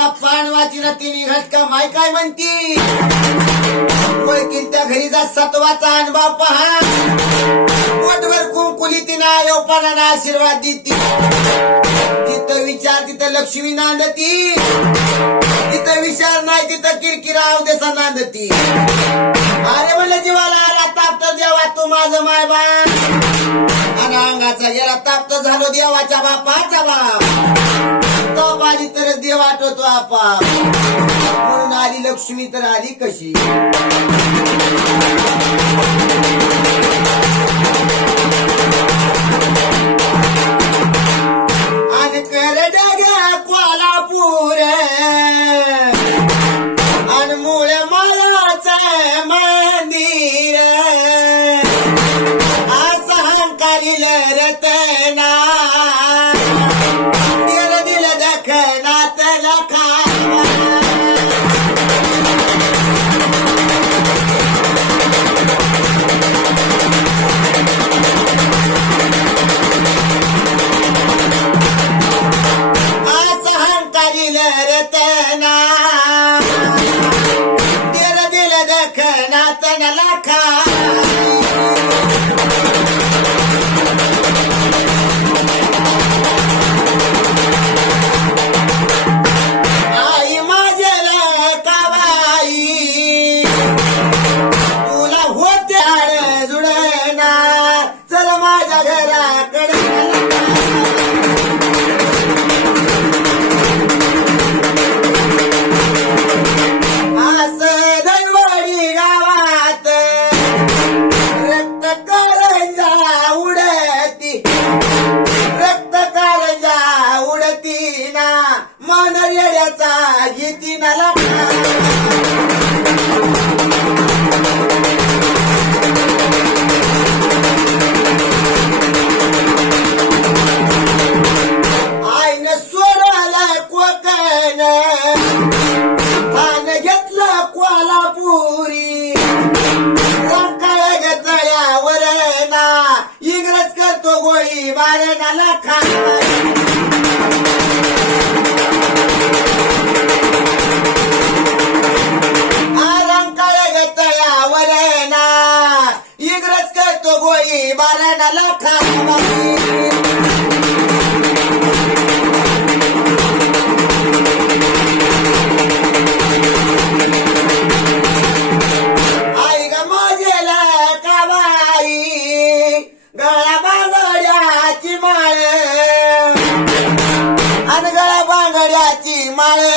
का पान वाचिला तिने घटका? माय काय म्हणती? त्या घरी जा सत्वाचा अनुभव पहा. पोटभर कुंकुली तिनं आयोपानाला आशीर्वाद देती. तिथं विचार तिथं लक्ष्मी नांदती. तिथं विचार नाही तिथं किरकिरा अवदेसा नांदती. अरे म्हणलं जीवाला आला तापत देवा तू माझं मायबा आणि अंगाचा गेला ताप्त झालो देवाच्या बापाचा बाप. ताप पाहिजे तरच देव आठवतो आपा म्हणून आली लक्ष्मी तर आली कशी? आणि tenga la cara. गोळी बारणाला खाणार रंकाळ गतळ्यावर ना इंग्रज करतो